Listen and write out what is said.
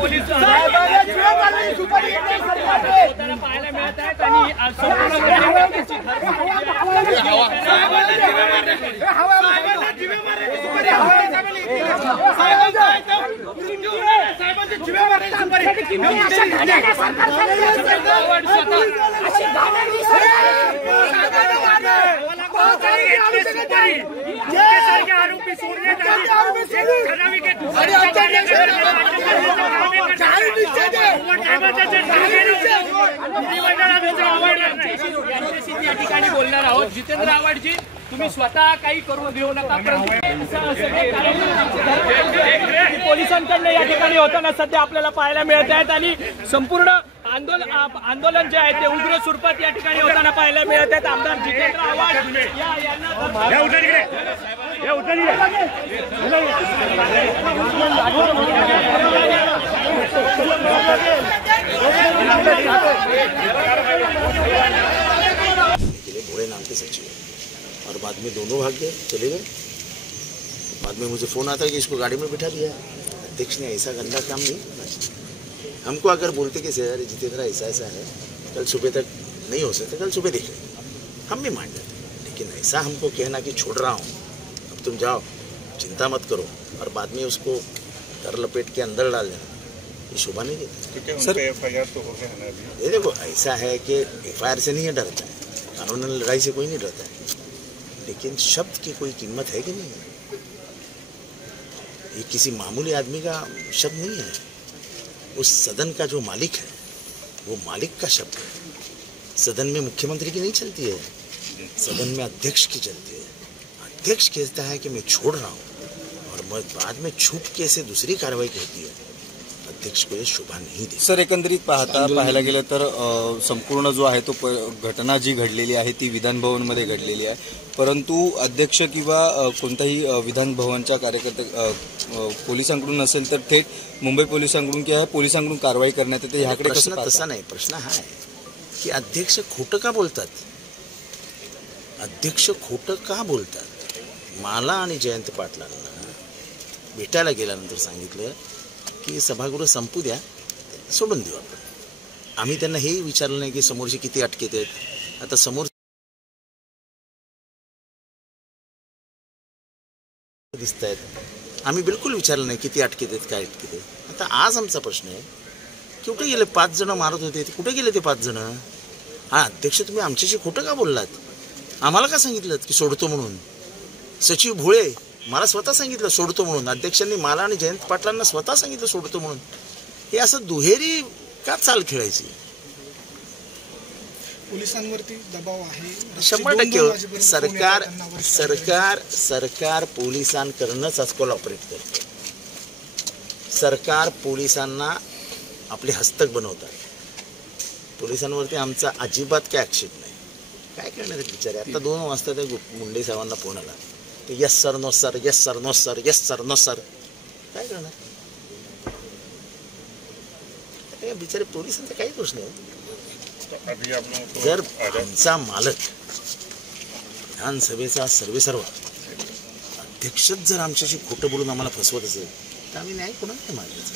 Police पाहायला मिळत आहेत आरोपी सोडण्यात या ठिकाणी बोलणार आहोत। जितेंद्र आव्हाडजी, तुम्ही स्वतः काही करून घेऊ नका, पोलिसांकडनं या ठिकाणी होताना सध्या आपल्याला पाहायला मिळत आहेत आणि संपूर्ण आंदोलन जे आहे ते उग्र स्वरूपात या ठिकाणी होताना पाहायला मिळत आहेत। आमदार जितेंद्र आव्हाड भोले नाम के सचिव और बाद में दोनों भाग गए, चले गए। बाद में मुझे फोन आता है कि इसको गाड़ी में बिठा दिया। अध्यक्ष ने ऐसा गंदा काम नहीं करना। हमको अगर बोलते कि सर जितेंद्र ऐसा ऐसा है, कल सुबह तक नहीं हो सकता, कल सुबह देख लेंगे, हम भी मान लेते। लेकिन ऐसा हमको कहना कि छोड़ रहा हूँ, अब तुम जाओ, चिंता मत करो, और बाद में उसको डर लपेट के अंदर डाल देना, ये शोभा नहीं देता। सर FIR तो हो गया है ना अभी। ये देखो, ऐसा है कि FIR से नहीं डरता है, कानूनी लड़ाई से कोई नहीं डरता है, लेकिन शब्द की कोई कीमत है कि नहीं है? ये किसी मामूली आदमी का शब्द नहीं है। उस सदन का जो मालिक है वो मालिक का शब्द है। सदन में मुख्यमंत्री की नहीं चलती है, सदन में अध्यक्ष की चलती है। अध्यक्ष कहता है कि मैं छोड़ रहा हूँ और मैं बाद में छुप के से दूसरी कार्रवाई कहती है, अध्यक्ष को ये शोभा नहीं देती। सर, एकंदरित पाहायला गेलं तर संपूर्ण जो आहे तो घटना जी घडलेली आहे ती विधान भवनमध्ये घडलेली आहे, परंतु अध्यक्ष किंवा कोणत्याही विधान भवनच्या कार्यकर्ते पोलिसांकडून नसेल तर थेट मुंबई पोलिसांकडून किंवा पोलिसांकडून कारवाई करण्यात येते। ह्याकडे प्रश्न तसा नाही, प्रश्न हा आहे की अध्यक्ष खोटं का बोलतात? अध्यक्ष खोटं का बोलतात? मला आणि जयंत पाटलांना भेटायला गेल्यानंतर सांगितलं की सभागृह संपू द्या, सोडून देऊ आपण। आम्ही त्यांना हेही विचारलं नाही की समोरचे किती अटकेत आहेत। आता समोर दिसत आहेत, आम्ही बिलकुल विचारलं नाही किती अटकेत आहेत, काय अटकेत आहेत। आता आज आमचा प्रश्न आहे, कुठे गेले 5 जण मारत होते, कुठे गेले ते 5 जण? हा अध्यक्ष, तुम्ही आमच्याशी खोटं का बोललात? आम्हाला का सांगितलं की सोडतो म्हणून? सचिव भोळे मला स्वतः सांगितलं सोडतो म्हणून, अध्यक्षांनी मला आणि जयंत पाटलांना स्वतः सांगितलं सोडतो म्हणून। हे असं दुहेरी का चाल खेळायची? पोलिसांवरती दबाव आहे 100%। सरकार पोलिसांकडूनच आजकाल ऑपरेट करते। सरकार पोलिसांना आपले हस्तक बनवतात। पोलिसांवरती आमचा अजिबात काय आक्षेप नाही। काय करणार आहेत बिचारे? आता 2 वाजता ते मुंडे साहेबांना फोन आला, ते yes sir no sir, yes sir no sir, yes sir no sir, काय करणार? बिचारे पोलिसांचा काही दोष नाही। जर आमचा मालक विधानसभेचा सर्वेसर्वा अध्यक्षच जर आमच्याशी खोटं बोलून आम्हाला फसवत असेल तर आम्ही न्याय कोणाला मागायचा?